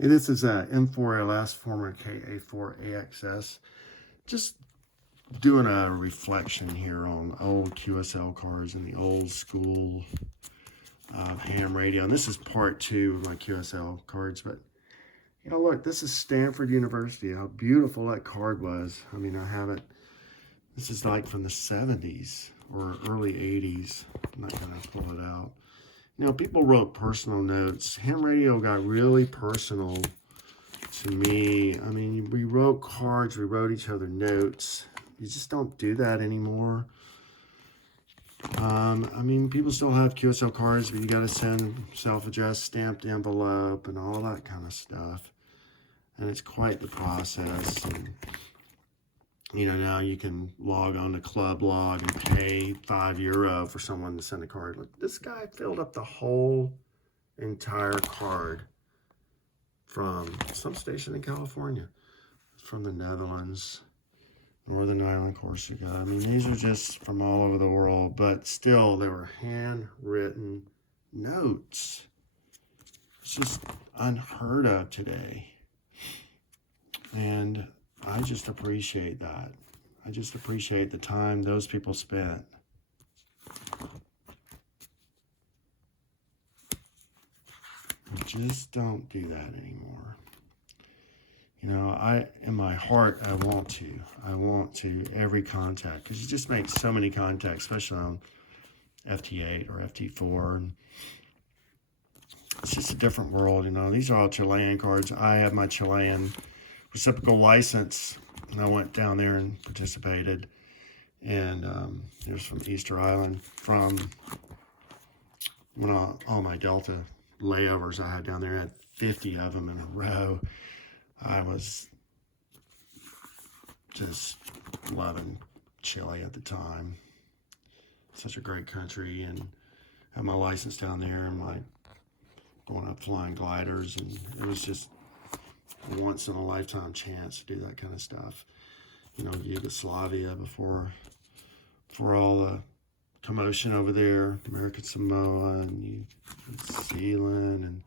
Hey, this is a M4LS, former KA4AXS. Just doing a reflection here on old QSL cards and the old school ham radio. And this is part 2 of my QSL cards. But, you know, look, this is Stanford University. How beautiful that card was. I mean, I have it. This is like from the 70s or early 80s. I'm not going to pull it out. You know, people wrote personal notes. Ham radio got really personal to me. I mean, we wrote cards, we wrote each other notes. You just don't do that anymore. I mean, people still have QSL cards, but you got to send self-addressed stamped envelope and all that kind of stuff. And it's quite the process. And, you know, now you can log on to Club Log and pay €5 for someone to send a card. Look, this guy filled up the whole entire card from some station in California, from the Netherlands, Northern Ireland, Corsica. I mean, these are just from all over the world, but still, they were handwritten notes. It's just unheard of today. And I just appreciate that. I just appreciate the time those people spent. Just don't do that anymore. You know, in my heart, I want to every contact, because you just make so many contacts, especially on FT8 or FT4. And it's just a different world, you know. These are all Chilean cards. I have my Chilean reciprocal license, and I went down there and participated. And it was from Easter Island, from when all my Delta layovers I had down there. I had 50 of them in a row. I was just loving Chile at the time. Such a great country, and had my license down there and my going up flying gliders, and it was just a once in a lifetime chance to do that kind of stuff. You know, Yugoslavia before all the commotion over there, American Samoa and New Zealand, and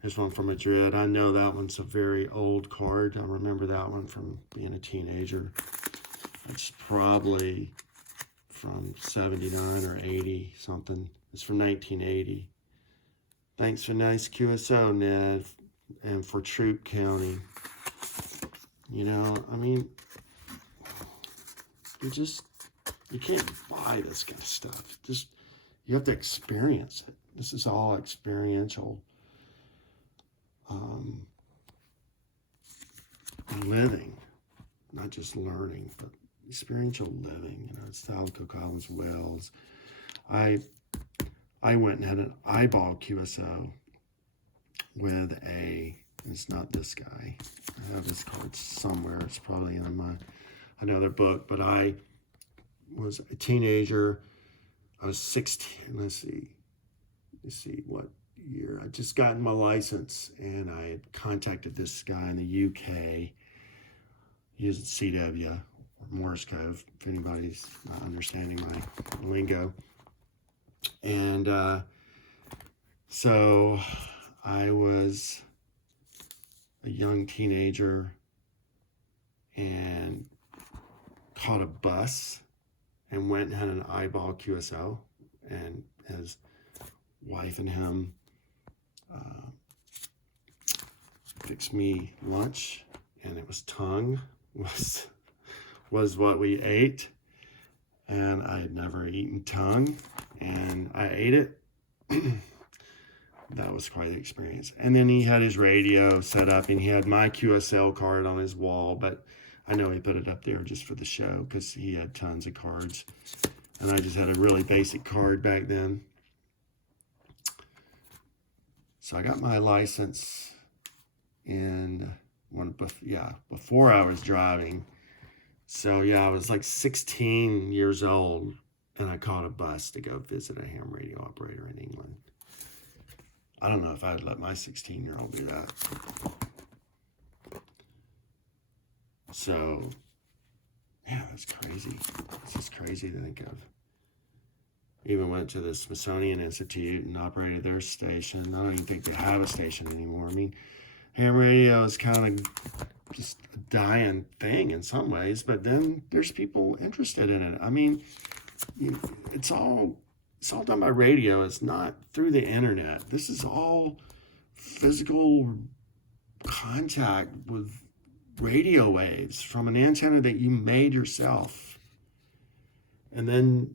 there's one from Madrid. I know that one's a very old card. I remember that one from being a teenager. It's probably from 79 or 80 something. It's from 1980. Thanks for nice QSO, Ned, and for Troop County. You know, I mean, you can't buy this kind of stuff. You have to experience it. This is all experiential living, not just learning, but experiential living. You know, it's Alco Collins Wells. I went and had an eyeball QSO with it's not this guy. I have this card somewhere. It's probably in another book, but I was a teenager. I was 16. Let's see what year. I just gotten my license, and I had contacted this guy in the UK using CW or Morse code, if anybody's not understanding my lingo. And so I was a young teenager and caught a bus and went and had an eyeball QSO, and his wife and him fixed me lunch, and it was tongue was what we ate, and I had never eaten tongue, and I ate it. That was quite the experience. And then he had his radio set up, and he had my QSL card on his wall, but I know he put it up there just for the show because he had tons of cards, and I just had a really basic card back then. So I got my license before I was driving. So yeah, I was like 16 years old, and I caught a bus to go visit a ham radio operator in England. I don't know if I'd let my 16-year-old do that. So, yeah, that's crazy. It's just crazy to think of. Even went to the Smithsonian Institute and operated their station. I don't even think they have a station anymore. I mean, ham radio is kind of just a dying thing in some ways, but then there's people interested in it. I mean, it's all done by radio. It's not through the internet. This is all physical contact with radio waves from an antenna that you made yourself. And then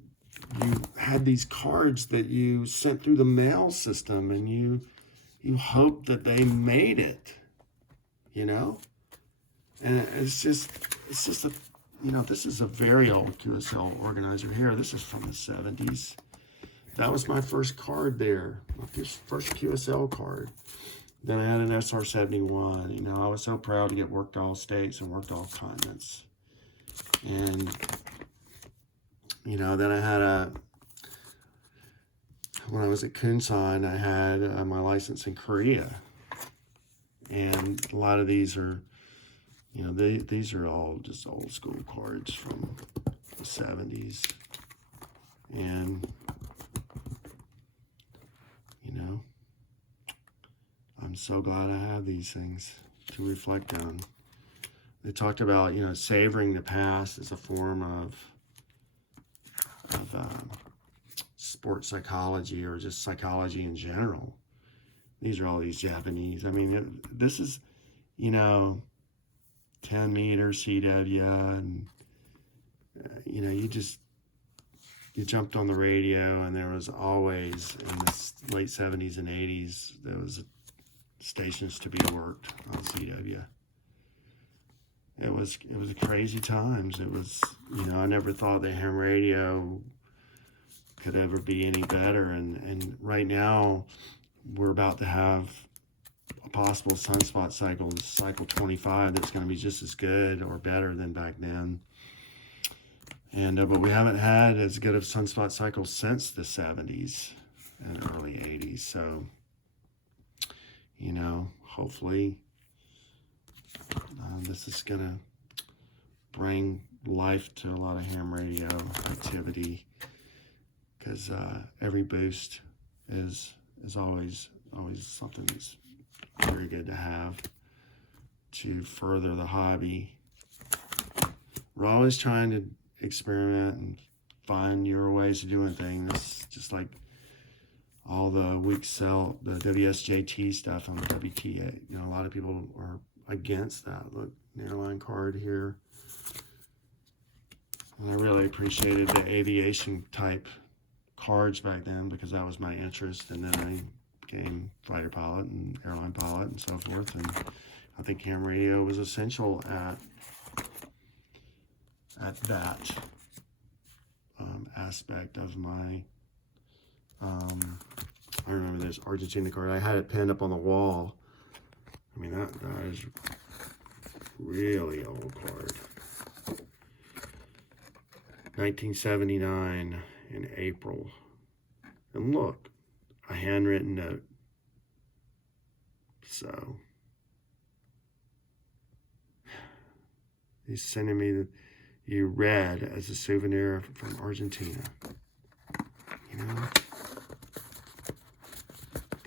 you had these cards that you sent through the mail system, and you hope that they made it, you know? And it's just a, this is a very old QSL organizer here. This is from the 70s. That was my first card there, my first QSL card. Then I had an SR71. I was so proud to get worked all states and worked all continents. And, then I had when I was at Kunsan, I had my license in Korea. And a lot of these are, these are all just old school cards from the 70s. And, I'm so glad I have these things to reflect on. They talked about, savoring the past as a form of sports psychology, or just psychology in general. These are all these Japanese. I mean, this is, 10 meter CW, and, you jumped on the radio, and there was always, in the late 70s and 80s, there was stations to be worked on CW. It was crazy times. It was, I never thought that ham radio could ever be any better. And right now, we're about to have a possible sunspot cycle 25, that's going to be just as good or better than back then. And but we haven't had as good of sunspot cycles since the 70s and early 80s. So, hopefully this is going to bring life to a lot of ham radio activity, because every boost is always something that's very good to have to further the hobby. We're always trying to experiment and find newer ways of doing things, just like all the weak cell, the WSJT stuff on the WTA. A lot of people are against that. Look, an airline card here. And I really appreciated the aviation type cards back then, because that was my interest. And then I became fighter pilot and airline pilot and so forth. And I think ham radio was essential at that aspect of my, I remember this Argentina card. I had it pinned up on the wall. I mean, that is really old card. 1979 in April. And look, a handwritten note. So, he's sending me you red as a souvenir from Argentina.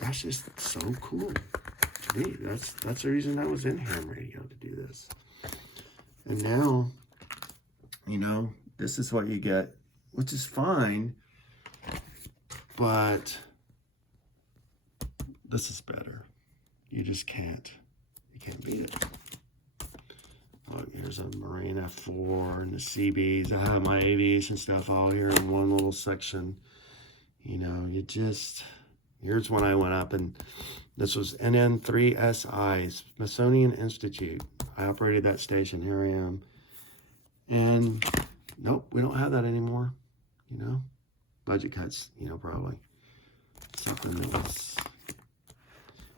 That's just so cool to me. That's the reason I was in ham radio, to do this. And now, this is what you get, which is fine, but this is better. You just can't beat it. Look, here's a Marine F4 and the CBs. I have my aviation stuff all here in one little section. Here's when I went up, and this was NN3SI, Smithsonian Institute. I operated that station. Here I am. And nope, we don't have that anymore. Budget cuts, probably. Something that was...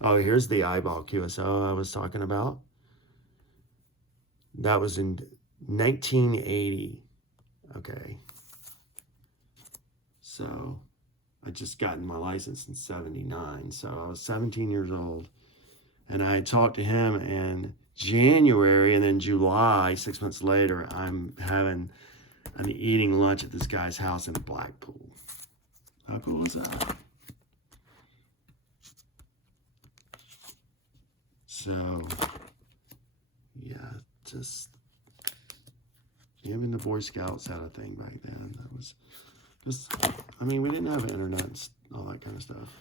Oh, here's the eyeball QSL I was talking about. That was in 1980. Okay. So I just gotten my license in 79. So I was 17 years old. And I talked to him in January, and then July, 6 months later, I'm eating lunch at this guy's house in Blackpool. How cool is that? So, yeah, just even the Boy Scouts had a thing back then. That was just, I mean, we didn't have internet and all that kind of stuff.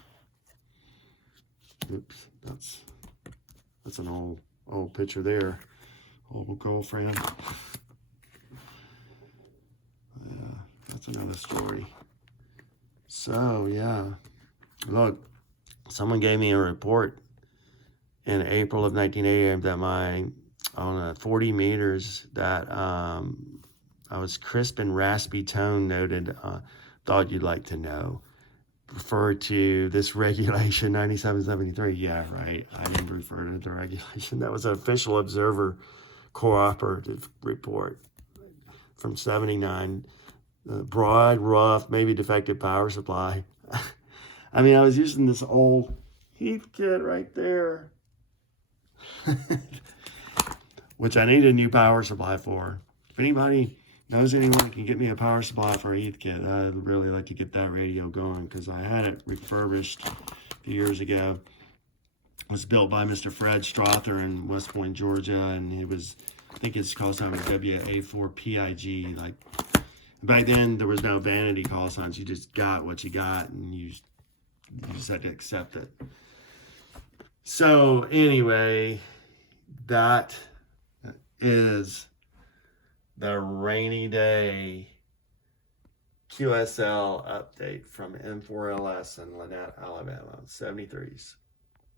Oops, that's an old picture there. Old girlfriend. Yeah, that's another story. So, yeah. Look, someone gave me a report in April of 1988 that on 40 meters that I was crisp and raspy tone noted, thought you'd like to know. Refer to this regulation 9773. Yeah, right. I didn't refer to the regulation. That was an official observer cooperative report from 79. Broad, rough, maybe defective power supply. I mean, I was using this old Heath kit right there, which I need a new power supply for. If anybody knows anyone that can get me a power supply for a Heath kit, I'd really like to get that radio going, because I had it refurbished a few years ago. It was built by Mr. Fred Strother in West Point, Georgia, and it was, I think his call sign was WA4PIG. Like, back then, there was no vanity call signs. You just got what you got, and you just had to accept it. So, anyway, that is the rainy day QSL update from M4LS in Lynette, Alabama, 73s.